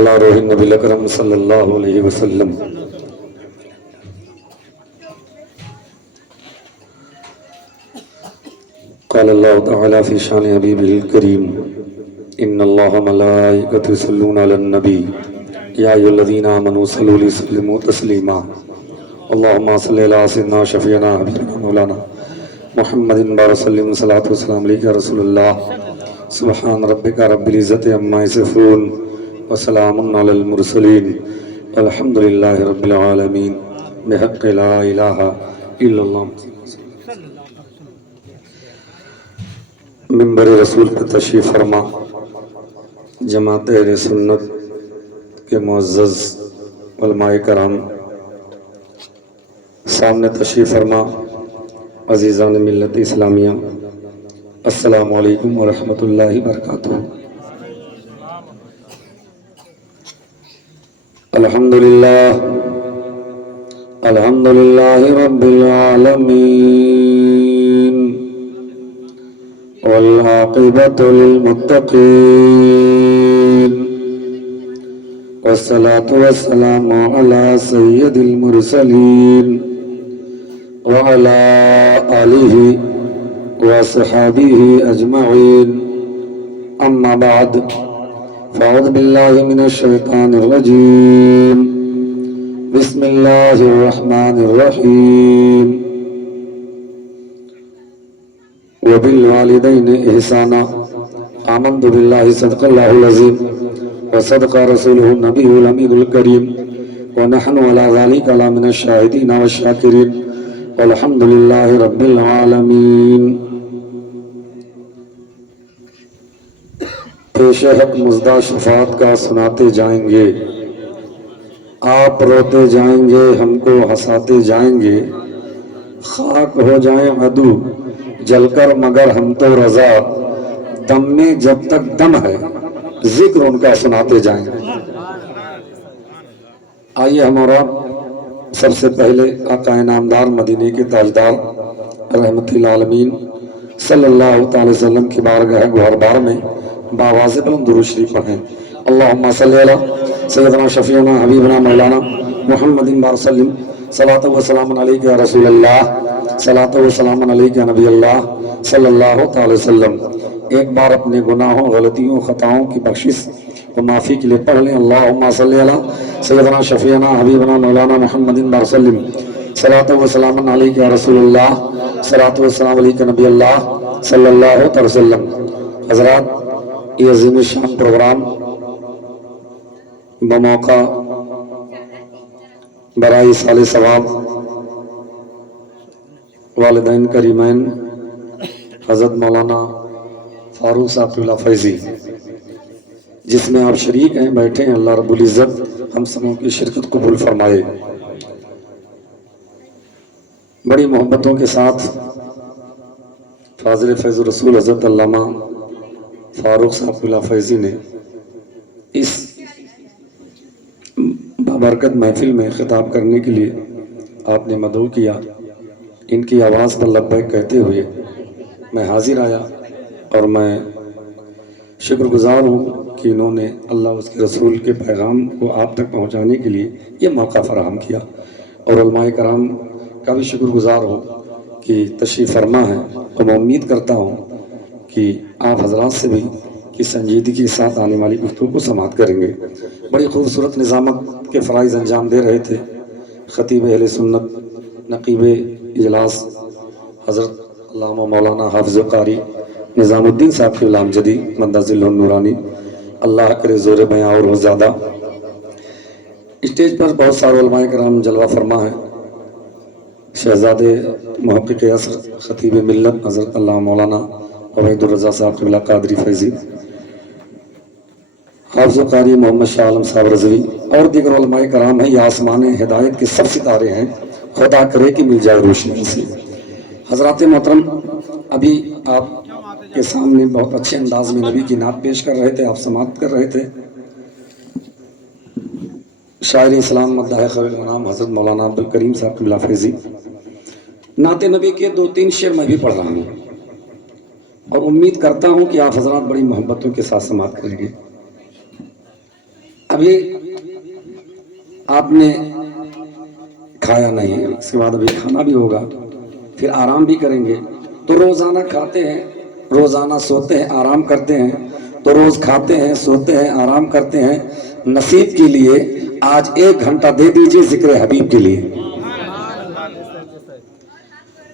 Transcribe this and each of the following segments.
على روح النبي الأكرم صلى الله عليه وسلم. قال الله تعالى في شان حبيبه الكريم: إن الله ملائكته يصلون على النبي يا أيها الذين آمنوا صلوا عليه وسلموا تسليما. اللهم صل على سيدنا شفيعنا حبيبنا مولانا محمد وسلم صلاة والسلام عليك يا رسول الله. سبحان ربك رب العزة عما يصفون وسلام على المرسلين والحمد لله رب العالمين بحق لا الہ الا اللہ. منبر رسول پر تشریف فرما جماعت اہل سنت کے معزز علماء کرام، سامنے تشریف فرما عزیزان ملت اسلامیہ، السلام علیکم ورحمۃ اللہ وبرکاتہ. الحمدللہ رب العالمین والعاقبۃ للمتقین والصلاة والسلام علی سید المرسلین وعلى آلہ وصحابہ اجمعین. اما بعد فاعوذ باللہ من الشیطان الرجیم. بسم اللہ الرحمن الرحیم. وبالوالدین احسانا. آمنت باللہ صدق اللہ العظیم وصدق رسولہ النبی الامین الکریم ونحن علی ذلک لمن الشاہدین والشاکرین والحمد للہ رب العالمین. پیش حق مزدہ شفاعت کا سناتے جائیں گے، آپ روتے جائیں گے، ہم کو ہنساتے جائیں گے. خاک ہو جائیں عدو جل کر مگر ہم تو رضا، دم میں جب تک دم ہے ذکر ان کا سناتے جائیں گے. آئیے ہمارا سب سے پہلے آقا انعامدار مدینے کے تاجدار رحمت العالمین صلی اللہ تعالی وسلم کی بارگاہ گوہر بار میں باواز بلند درود شریف پڑھیں. اللہم صلی علی سیدنا شفیعنا حبیبنا مولانا محمد وسلم صلاۃ و سلام علیک یا رسول اللہ، صلاۃ و سلام علیک یا نبی اللہ صلی اللہ تعالی وسلم. ایک بار اپنے گناہوں، غلطیوں، خطاؤں کی بخشش و معافی کے لیے پڑھ لیں. اللہم صلی علی سیدنا شفیعنا حبیبنا مولانا محمد وسلم صلاۃ و سلام علیک یا رسول اللہ، صلاۃ و سلام علیک یا نبی اللہ صلی اللہ تعالی وسلم. حضرات، یہ عظیم شان پروگرام بموقع برائے سال ثواب والدین کریمین حضرت مولانا فاروق صاحب قبلہ فیضی، جس میں آپ شریک ہیں، بیٹھے ہیں، اللہ رب العزت ہم سبوں کی شرکت قبول فرمائے. بڑی محبتوں کے ساتھ فاضل فیض الرسول حضرت علامہ فاروق صاحب قبلہ فیضی نے اس بابرکت محفل میں خطاب کرنے کے لیے آپ نے مدعو کیا. ان کی آواز پر لبیک کہتے ہوئے میں حاضر آیا اور میں شکر گزار ہوں کہ انہوں نے اللہ اس کے رسول کے پیغام کو آپ تک پہنچانے کے لیے یہ موقع فراہم کیا، اور علماء کرام کا بھی شکر گزار ہوں کہ تشریف فرما ہے. اور میں امید کرتا ہوں کہ آپ حضرات سے بھی کہ سنجیدگی کے ساتھ آنے والی گفتگو کو سماعت کریں گے. بڑی خوبصورت نظامت کے فرائض انجام دے رہے تھے خطیب اہل سنت نقیب اجلاس حضرت علامہ مولانا حافظ قاری نظام الدین صاحب کی علام جدی مدہ ذلہ النورانی. اللہ کرے زور بیاں اور زیادہ. اسٹیج پر بہت سارے علماء کرام جلوہ فرما ہے. شہزادے محقق عصر خطیب ملت حضرت علامہ مولانا عبید الرضا صاحب قبلہ قادری فیضی، حافظ قاری محمد شاہ عالم صاحب رضوی اور دیگر علماء کرام ہیں. یہ آسمان ہدایت کے سب ستارے ہیں، خدا کرے کہ مل جائے روشنی سے. حضرات محترم، ابھی آپ کے سامنے بہت اچھے انداز میں نبی کی نعت پیش کر رہے تھے، آپ سماعت کر رہے تھے. شاعر اسلام مداح خیر الانام حضرت مولانا عبدالکریم صاحب قبلہ فیضی نعت نبی کے 2-3 شعر میں بھی پڑھ رہا ہوں، اور امید کرتا ہوں کہ آپ حضرات بڑی محبتوں کے ساتھ سماعت کریں گے. اب ابھی آپ نے کھایا نہیں ہے، اس کے بعد ابھی کھانا بھی ہوگا، پھر آرام بھی کریں گے. تو روزانہ کھاتے ہیں، روزانہ سوتے ہیں، آرام کرتے ہیں، تو روز کھاتے ہیں، سوتے ہیں، آرام کرتے ہیں. نصیب کے لیے آج 1 گھنٹہ دے دیجئے ذکر حبیب کے لیے.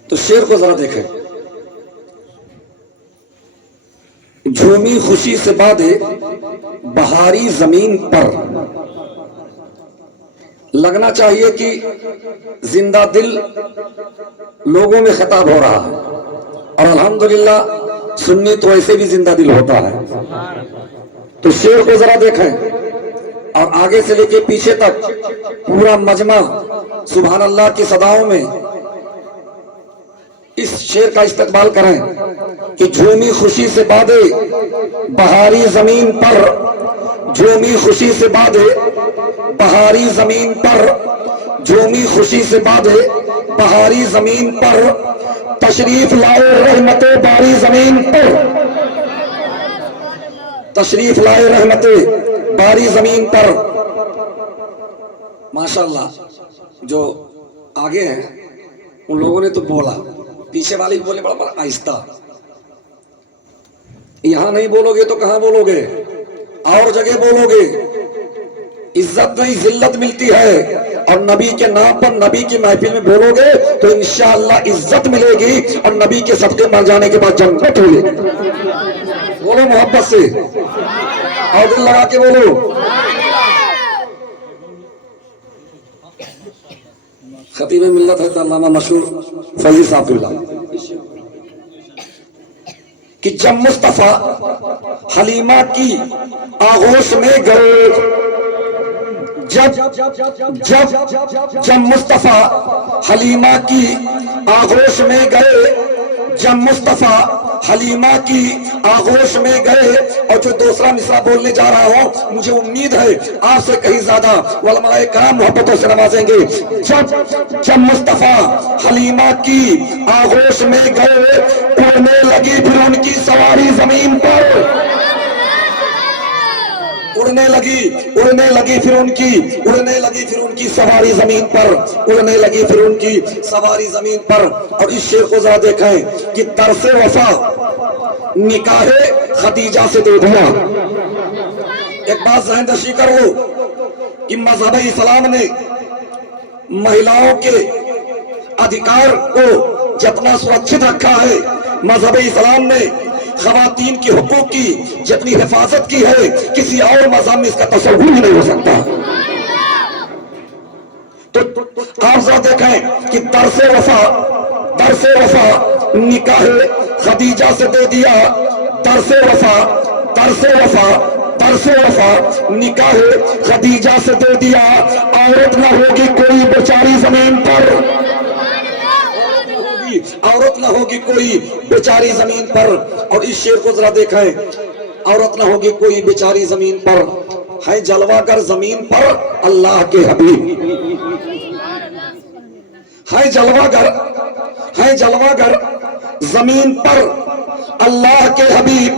تو شعر کو ذرا دیکھیں. جھومی خوشی سے بادے بہاری زمین پر. لگنا چاہیے کہ زندہ دل لوگوں میں خطاب ہو رہا ہے، اور الحمدللہ سنی تو ایسے بھی زندہ دل ہوتا ہے. تو شعر کو ذرا دیکھیں، اور آگے سے لے کے پیچھے تک پورا مجمع سبحان اللہ کی صداؤں میں اس شعر کا استقبال کریں کہ جھومی خوشی سے بادے بہاری زمین پر، جھومی خوشی سے بادے بہاری زمین پر، جھومی خوشی سے بادے بہاری زمین پر، تشریف لائے رحمت باری زمین پر، تشریف لائے رحمت باری زمین پر. ماشاءاللہ جو آگے ہیں ان لوگوں نے تو بولا، پیچھے والے بولے بڑا بڑا آہستہ. یہاں نہیں بولو گے تو کہاں بولو گے؟ اور جگہ بولو گے. عزت نہیں ذلت ملتی ہے، اور نبی کے نام پر نبی کی محفل میں بولو گے تو انشاءاللہ عزت ملے گی، اور نبی کے صدقے مر جانے کے بعد جنت ہوگی. بولو محبت سے اور دل لگا کے بولو. خطیب ملت ہے علامہ مشہور فیض صاحب اللہ کہ جب مصطفیٰ حلیمہ کی آغوش میں گئے، جب مصطفیٰ حلیمہ کی آغوش میں گئے، جب مصطفیٰ حلیمہ کی آغوش میں گئے. اور جو دوسرا مصرع بولنے جا رہا ہوں مجھے امید ہے آپ سے کہیں زیادہ علماء کرام محبتوں سے نوازیں گے. جب مصطفیٰ حلیمہ کی آغوش میں گئے، اڑنے لگی پھر ان کی سواری زمین پر، اڑنے لگی پھر ان کی، اڑنے لگی پھر ان کی سواری زمین پر، اڑنے لگی پھر ان کی سواری زمین پر. اور اس شعر کو ذرا دیکھیں کہ طرف وفا نکاح خدیجہ سے دے دیا. ایک بات ذہن نشین کرو کہ مذہب اسلام نے مہیلاؤں کے ادھیکار کو جتنا سرکشت رکھا ہے، مذہب اسلام نے خواتین کے حقوق کی جتنی حفاظت کی ہے، کسی اور مذہب میں اس کا تصور ہی نہیں ہو سکتا. تو آپ ذرا دیکھیں کہ درس وفا نکاح خدیجہ سے دے دیا. درس وفا نکاح خدیجہ سے دے دیا. عورت نہ ہوگی کوئی بیچاری زمین پر، عورت نہ ہوگی کوئی بیچاری زمین پر. اور اس شعر کو ذرا دیکھیں، عورت نہ ہوگی کوئی بیچاری زمین پر، ہے جلوہ گر زمین پر اللہ کے حبیب، ہے جلوہ گر زمین پر اللہ کے حبیب،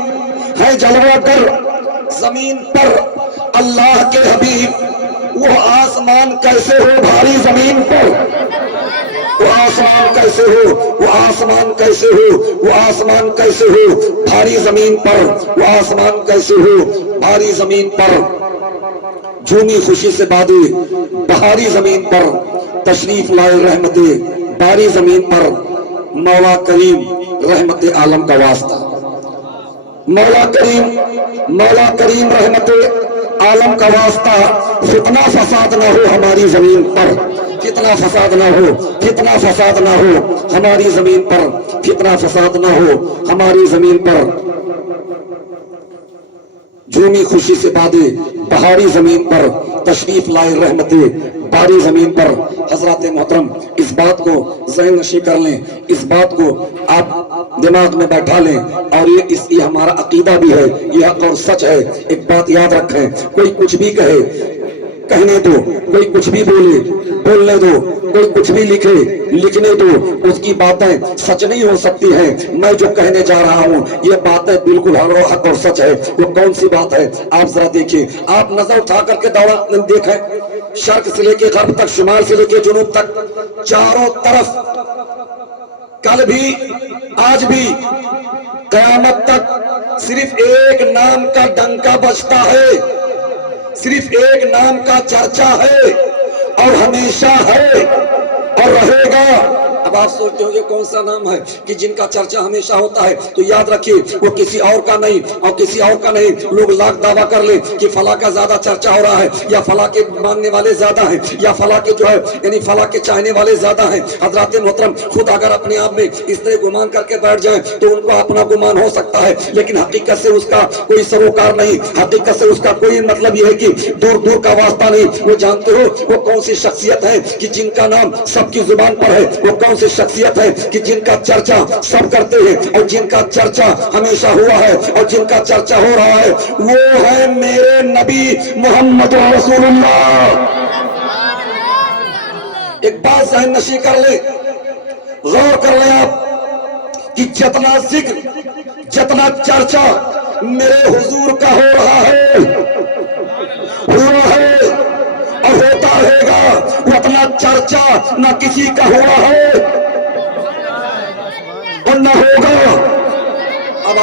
ہے جلوہ گر زمین پر اللہ کے حبیب. وہ آسمان کیسے ہو بھاری زمین پر، وہ آسمان کیسے ہو، وہ آسمان کیسے ہو، وہ آسمان کیسے ہو بھاری زمین پر، وہ آسمان کیسے ہو بھاری زمین پر. جھومی خوشی سے بادے بہاری زمین پر، تشریف لائے رحمت باری زمین پر. مولا کریم رحمت عالم کا واسطہ، مولا کریم رحمت عالم کا واسطہ. فتنہ فساد نہ ہو ہماری زمین پر، فتنہ فساد نہ ہو، فتنہ فساد نہ ہو ہماری زمین پر، فتنہ فساد نہ ہو ہماری زمین پر. جھومی خوشی سے بادے بہاری زمین پر، تشریف لائے رحمت باری زمین پر. حضرات محترم اس بات کو ذہن نشین کر لیں، اس بات کو آپ دماغ میں بیٹھا لیں، اور یہ ہمارا عقیدہ بھی ہے، یہ حق اور سچ ہے. ایک بات یاد رکھیں، کوئی کچھ بھی کہے کہنے دو، کوئی کچھ بھی بولے بولنے دو، کوئی کچھ بھی لکھے، لکھنے دو، اس کی باتیں سچ نہیں ہو سکتی ہیں۔ میں جو کہنے جا رہا ہوں یہ باتیں بالکل حق اور سچ ہے۔ وہ کون سی بات ہے آپ ذرا دیکھیے، آپ نظر اٹھا کر کے دورہ دیکھیں، شرق سے لے کے غرب تک، شمال سے لے کے جنوب تک، چاروں طرف کل بھی آج بھی قیامت تک صرف ایک نام کا ڈنکا بجتا ہے، صرف ایک نام کا چرچا ہے اور ہمیشہ ہے اور رہے گا۔ اب آپ سوچتے ہو یہ کون سا نام ہے کہ جن کا چرچا ہمیشہ ہوتا ہے؟ تو یاد رکھیے وہ کسی اور کا نہیں اور کسی اور کا نہیں۔ لوگ لاکھ دعویٰ کر لیں کہ فلاں کا زیادہ چرچا ہو رہا ہے، یا فلاں کے ماننے والے زیادہ ہیں، یا فلاں کے جو ہے یعنی فلاں کے چاہنے والے زیادہ ہیں۔ حضرات محترم، خود اگر اپنے آپ میں اس طرح گمان کر کے بیٹھ جائیں تو ان کو اپنا گمان ہو سکتا ہے، لیکن حقیقت سے اس کا کوئی سروکار نہیں، حقیقت سے اس کا کوئی مطلب یہ ہے کہ دور دور کا واسطہ نہیں۔ وہ جانتے ہو وہ کون سی شخصیت ہے کہ جن کا نام سب کی زبان پر ہے؟ وہ کون سی شخصیت ہے کہ جن کا چرچا سب کرتے ہیں اور جن کا چرچا ہمیشہ ہوا ہے اور جن کا چرچا ہو رہا ہے؟ وہ ہے میرے نبی محمد رسول اللہ۔ ایک بات ذہن نشین کر لیں، غور کر لیں آپ کہ جتنا ذکر، جتنا چرچا میرے حضور کا ہو رہا ہے، ہوا ہے اور ہوتا رہے گا، اتنا چرچا نہ کسی کا ہو رہا ہے اور نہ ہوگا۔ اب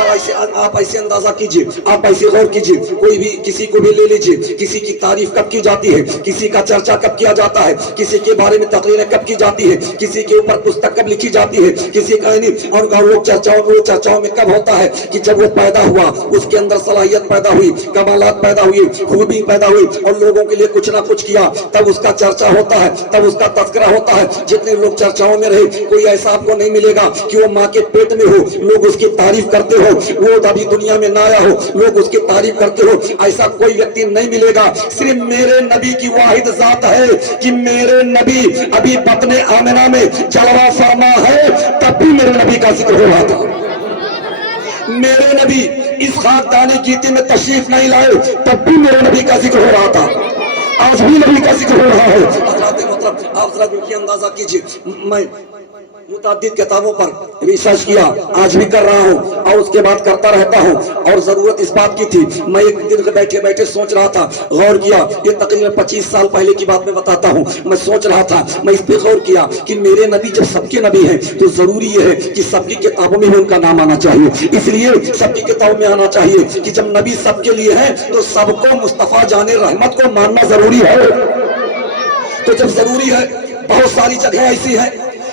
آپ ایسے اندازہ کیجئے، آپ ایسے غور کیجئے، کوئی بھی کسی کو بھی لے لیجئے، کسی کی تعریف کب کی جاتی ہے، کسی کا چرچا کب کیا جاتا ہے، کسی کے بارے میں تقریریں کب کی جاتی ہے، کسی کے اوپر پستک کب لکھی جاتی ہے، کسی کا اور وہ چرچاؤں میں کب ہوتا ہے کہ جب وہ پیدا ہوا، اس کے اندر صلاحیت پیدا ہوئی، کمالات پیدا ہوئی، خوبی پیدا ہوئی اور لوگوں کے لیے کچھ نہ کچھ کیا، تب اس کا چرچا ہوتا ہے، تب اس کا تذکرہ ہوتا ہے۔ جتنے لوگ چرچاؤں میں رہے، کوئی ایسا آپ کو نہیں ملے گا کہ وہ ماں کے پیٹ میں ہو، لوگ اس کی تعریف کرتے ہو، وہ ابھی دنیا میں نہ آیا ہو، لوگ اس کی تعریف کرتے ہو، ایسا کوئی ویکتی نہیں ملے گا۔ صرف میرے نبی کی واحد ذات ہے کہ میرے نبی ابھی بطن آمنہ میں جلوہ فرما ہے، تب بھی میرے نبی کا ذکر ہو رہا تھا۔ میرے نبی اس خاکدانی گیتی میں تشریف نہیں لائے، تب بھی میرے نبی کا ذکر ہو رہا تھا، آج بھی نبی کا ذکر ہو رہا ہے۔ حضرات محترم، آپ ذرا دیکھیے، اندازہ کیجئے، میں متعدد کتابوں پر ریسرچ کیا، آج بھی کر رہا ہوں اور اس کے بعد کرتا رہتا ہوں، اور ضرورت اس بات کی تھی۔ میں ایک دن بیٹھے بیٹھے سوچ رہا تھا، غور کیا، یہ تقریباً 25 سال پہلے کی بات میں بتاتا ہوں، میں سوچ رہا تھا، میں اس پہ غور کیا کہ میرے نبی جب سب کے نبی ہیں تو ضروری یہ ہے کہ سب کی کتابوں میں ان کا نام آنا چاہیے، اس لیے سب کی کتابوں میں آنا چاہیے کہ جب نبی سب کے لیے ہیں تو سب کو مصطفیٰ جان رحمت کو ماننا ضروری ہے۔ تو جب ضروری ہے، بہت ساری جگہیں ایسی ہیں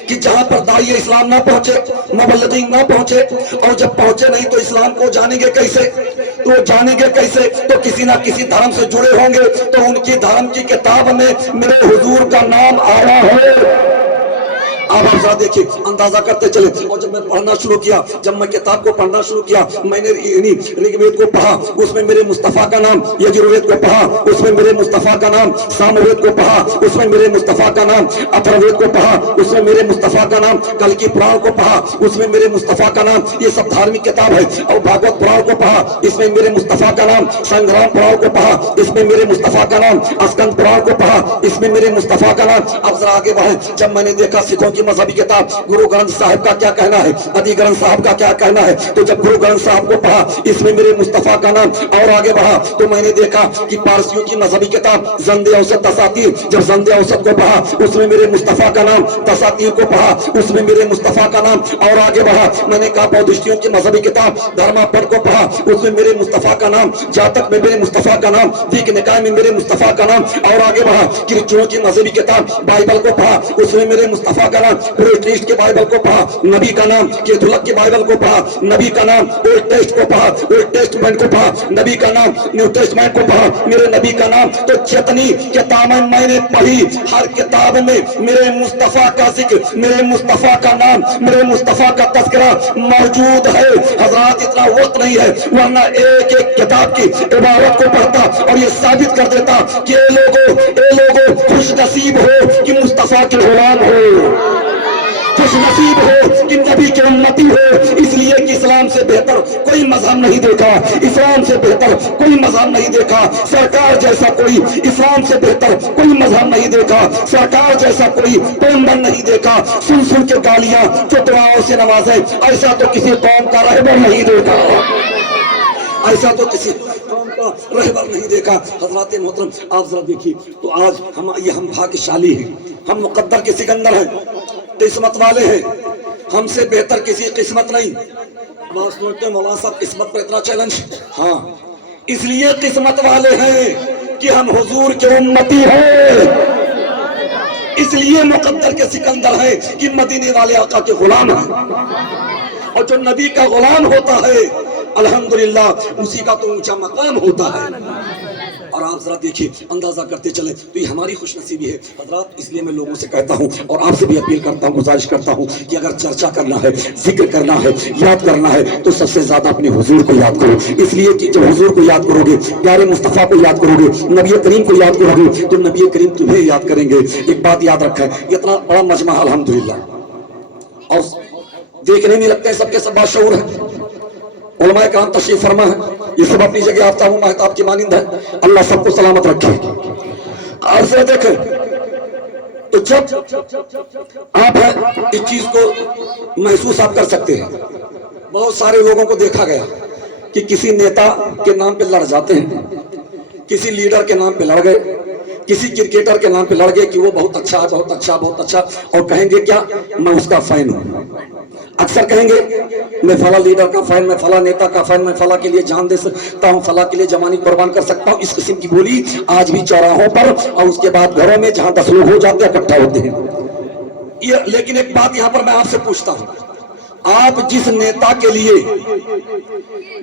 کہ جہاں پر داعی اسلام نہ پہنچے، مبلغین نہ پہنچے، اور جب پہنچے نہیں تو اسلام کو جانیں گے کیسے؟ تو وہ جانیں گے کیسے؟ تو کسی نہ کسی دھرم سے جڑے ہوں گے، تو ان کی دھرم کی کتاب میں میرے حضور کا نام آیا ہے۔ آپ ذرا دیکھیں، اندازہ کرتے چلے، اور جب میں پڑھنا شروع کیا، جب میں کتاب کو پڑھنا شروع کیا، میں نے رگ وید کو پڑھا، اس میں میرے مصطفیٰ کا نام، یجروید کو پڑھا، اس میں میرے مصطفیٰ کا نام، ساموید کو پڑھا، اس میں میرے مصطفیٰ کا نام، اتھروید کو پڑھا، اس میں میرے مصطفیٰ کا نام، کلکی پران کو پڑھا، اس میں میرے مصطفیٰ کا نام، یہ سب دھارمک کتاب ہے، اور بھاگوت پران کو پڑھا، اس میں میرے مصطفیٰ کا نام، سنگرام پران کو پڑھا، اس میں میرے مصطفیٰ کا نام، اسکند پران کو پڑھا، اس میں میرے مصطفیٰ کا نام۔ اب ذرا آگے بڑھیں، جب میں نے دیکھا سکھوں کی مذہبی کتاب گرو گرنتھ صاحب کا کیا کہنا ہے، ادی گرنتھ صاحب کا کیا کہنا ہے، تو جب گرو گرنتھ صاحب کو پڑھا، اس میں میرے مصطفیٰ کا نام، اور آگے بڑھا تو میں نے دیکھا کہ پارسیوں کی مذہبی کتاب زند اوسط تساتیر، جب زند اوسط کو پڑھا اس میں میرے مصطفیٰ کا نام، تساتیر کو پڑھا اس میں میرے مصطفیٰ کا نام، اور آگے بڑھا میں نے کہا بودھشتیوں کی مذہبی کتاب دھرما پد کو پڑھا، اس میں میرے مصطفیٰ کا نام، جاتک میں میرے مصطفیٰ کا نام، دیک نکائے میں میرے مصطفیٰ کا نام، اور آگے بڑھا کرچوں کی مذہبی کتاب بائبل کو پڑھا، اس میں میرے مصطفیٰ کا نام، پروٹسٹنٹ کے بائبل کو پڑھا، نبی کا نام، کیتھولک کی بائبل کو پڑھا، نبی کا نام، اولڈ ٹیسٹ کو پڑھا، اولڈ ٹیسٹمنٹ کو پڑھا، نبی کا نام، نیو ٹیسٹمنٹ کو پڑھا، میرے نبی کا نام۔ تو جتنی کتابیں میں نے پڑھی، ہر کتاب میں میرے مصطفیٰ کا ذکر، میرے مصطفیٰ کا نام، میرے مصطفیٰ کا تذکرہ موجود ہے۔ حضرات اتنا وقت نہیں ہے، ورنہ ایک ایک کتاب کی عبارت کو پڑھتا اور یہ ثابت کر دیتا کہ اے لوگوں خوش نصیب ہو کہ مصطفیٰ کے غلام ہو، خوش خوش نصیب ہو کہ نبی کے امتی ہو، اس لیے کہ اسلام سے بہتر کوئی مذہب نہیں دیکھا، اسلام سے بہتر کوئی مذہب نہیں دیکھا، سرکار جیسا کوئی اسلام سے بہتر کوئی مذہب نہیں دیکھا، سرکار جیسا کوئی پیغمبر نہیں دیکھا، سن سن کے گالیاں جو دعاؤں سے نوازے ایسا تو کسی قوم کا رہبر نہیں دیکھا، ایسا تو کسی قوم کا رہبر نہیں دیکھا۔ حضرات محترم آپ ذرا دیکھیے تو آج ہم بھاگشالی ہیں، ہم مقدر کے سکندر ہیں، قسمت والے ہیں، ہم سے بہتر کسی قسمت نہیں۔ بات سنتے ہیں مولانا صاحب قسمت پر اتنا چیلنج، ہاں اس لیے قسمت والے ہیں کہ ہم حضور کے امتی ہیں، اس لیے مقدر کے سکندر ہیں کہ مدینے والے آقا کے غلام ہیں، اور جو نبی کا غلام ہوتا ہے الحمدللہ اسی کا تو اونچا مقام ہوتا ہے۔ اور آپ ذرا دیکھیں اندازہ کرتے چلیں تو یہ ہماری خوش نصیبی ہے حضرات۔ اس لیے میں لوگوں سے کہتا ہوں اور آپ سے بھی اپیل کرتا ہوں، گزارش کرتا ہوں کہ اگر چرچا کرنا ہے، ذکر کرنا ہے، یاد کرنا ہے تو سب سے زیادہ اپنے حضور کو یاد کرو، اس لیے کہ جب حضور کو یاد کرو گے، پیارے مصطفیٰ کو یاد کرو گے، نبی کریم کو یاد کرو گے تو نبی کریم تمہیں یاد کریں گے۔ ایک بات یاد رکھیں، اتنا بڑا مجمع الحمدللہ، اور دیکھنے میں لگتے ہیں سب کے سب باشعور ہیں، علماء کرام تشریف فرما ہے، یہ سب اپنی جگہ آفتاب و مہتاب کی مانند ہے، اللہ سب کو سلامت رکھے۔ آپ سے دیکھیں تو جب آپ اس چیز کو محسوس آپ کر سکتے ہیں، بہت سارے لوگوں کو دیکھا گیا کہ کسی نیتا کے نام پہ لڑ جاتے ہیں، کسی لیڈر کے نام پہ لڑ گئے، کسی کرکٹر کے نام پہ لڑ گئے کہ وہ بہت اچھا ہے، بہت اچھا، بہت اچھا، اور کہیں گے کیا میں اس کا فین ہوں، اکثر کہیں گے میں فلاں لیڈر کا فین، میں فلاں نیتا کا فین، میں فلاں کے لیے جان دے سکتا ہوں، فلاں کے لیے جوانی قربان کر سکتا ہوں۔ اس قسم کی بولی آج بھی چوراہوں پر اور اس کے بعد گھروں میں جہاں 10 لوگ ہو جاتے ہیں اکٹھا ہوتے ہیں۔ لیکن ایک بات یہاں پر میں آپ سے پوچھتا ہوں، آپ جس نیتا کے لیے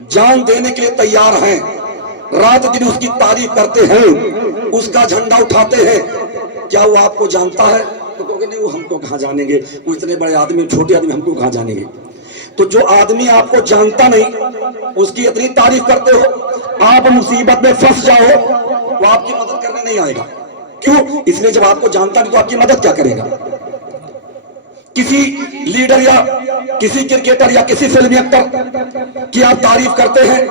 جان دینے کے لیے تیار ہیں، رات دن اس کی تعریف کرتے ہیں، اس کا جھنڈا اٹھاتے ہیں، کیا وہ آپ کو جانتا ہے؟ تو کہو گے نہیں وہ ہم کو کہاں جانیں گے، وہ اتنے بڑے آدمی، چھوٹے آدمی ہم کو کہاں جانیں گے۔ تو جو آدمی آپ کو جانتا نہیں اس کی اتنی تعریف کرتے ہو، آپ مصیبت میں پھنس جاؤ وہ آپ کی مدد کرنے نہیں آئے گا۔ کیوں؟ اس لیے جب آپ کو جانتا نہیں تو آپ کی مدد کیا کرے گا؟ کسی لیڈر یا کسی کرکٹر یا کسی فلمی ایکٹر کی آپ تعریف کرتے ہیں،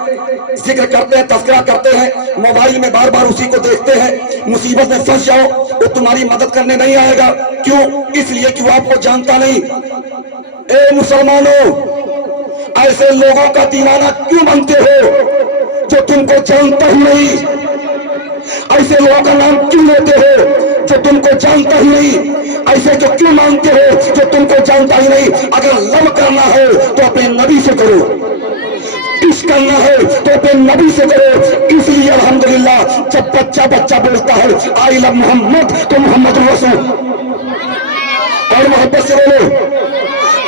ذکر کرتے ہیں، تذکرہ کرتے ہیں، موبائل میں بار بار اسی کو دیکھتے ہیں، مصیبت میں پھنس جاؤ وہ تمہاری مدد کرنے نہیں آئے گا۔ کیوں؟ اس لیے کہ وہ آپ کو جانتا نہیں۔ اے مسلمانوں، ایسے لوگوں کا دیوانہ کیوں بنتے ہو جو تم کو جانتا ہی نہیں؟ ایسے لوگوں کا نام کیوں لیتے ہو جو تم کو جانتا ہی نہیں؟ ایسے جو کیوں مانتے ہو جو تم کو جانتا ہی نہیں؟ اگر لو کرنا ہے تو اپنے نبی سے کرو، عشق کرنا ہے تو اپنے نبی سے کرو۔ اس لیے الحمدللہ جب بچہ بولتا ہے آئی لو محمد تو محمد رسول، اور محبت سے بولو۔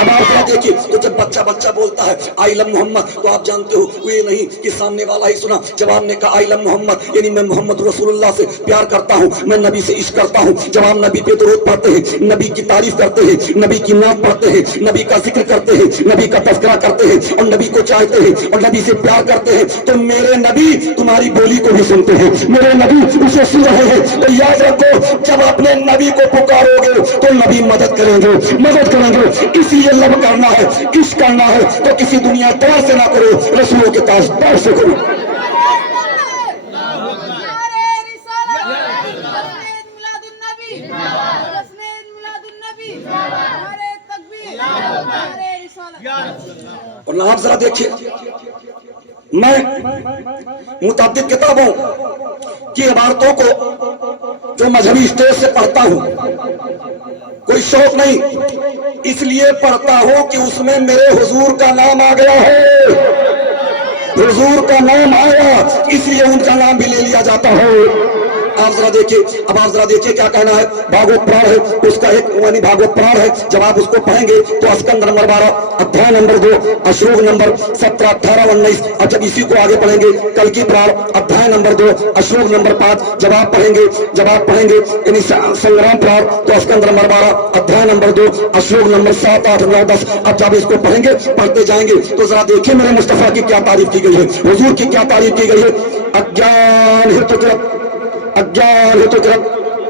اب آپ ذرا دیکھیے تو جب بچہ بولتا ہے آئی لو محمد تو آپ جانتے ہو وہ یہ نہیں کہ سامنے والا ہی سنا، جب آپ نے کہا آئی لو محمد یعنی میں محمد رسول اللہ سے پیار کرتا ہوں، میں نبی سے عشق کرتا ہوں۔ جب آپ نبی پہ درود پڑھتے ہیں، نبی کی تعریف کرتے ہیں، نبی کی نعت پڑھتے ہیں، نبی کا ذکر کرتے ہیں، نبی کا تذکرہ کرتے ہیں اور نبی کو چاہتے ہیں اور نبی سے پیار کرتے ہیں تو میرے نبی تمہاری بولی کو بھی سنتے ہیں، میرے نبی اسے سن رہے ہیں۔ تو یاد رکھو جب اپنے نبی کو پکارو گے تو نبی مدد کریں گے، مدد کریں گے۔ اس لیے لب کرنا ہے، عشق کرنا ہے تو کسی دنیا دار سے نہ کرو، رسولوں کے تاجدار سے کرو۔ اور آپ ذرا دیکھیے میں متعدد کتابوں کی عبارتوں کو جو مذہبی اسٹیج سے پڑھتا ہوں، کوئی شوق نہیں، اس لیے پڑھتا ہوں کہ اس میں میرے حضور کا نام آ گیا ہے، حضور کا نام آیا اس لیے ان کا نام بھی لے لیا جاتا ہے۔ آپ ذرا دیکھیے، اب آپ ذرا دیکھیے کیا کہنا ہے، بھاگوت پراڑ ہے اس کا ایک یعنی بھاگوت پراڑ ہے، جب آپ اس کو پڑھیں گے تو اسکند نمبر 12 ادھیائے نمبر 2 اشلوک نمبر 17 18 19، اور جب اسی کو آگے پڑھیں گے کل کی پراڑ ادھیائے نمبر 2 اشلوک نمبر 5، جب آپ پڑھیں گے یعنی سنگرام پراڑ تو اسکند نمبر 12 ادھیائے نمبر 2 اشلوک نمبر 7 8 9 10۔ اب جب اس کو پڑھیں گے پڑھتے جائیں گے تو ذرا دیکھیں میرے مصطفیٰ کی کیا تعریف کی گئی ہے، حضور کی کیا تعریف کی گئی ہے۔ اجان ہے تو جب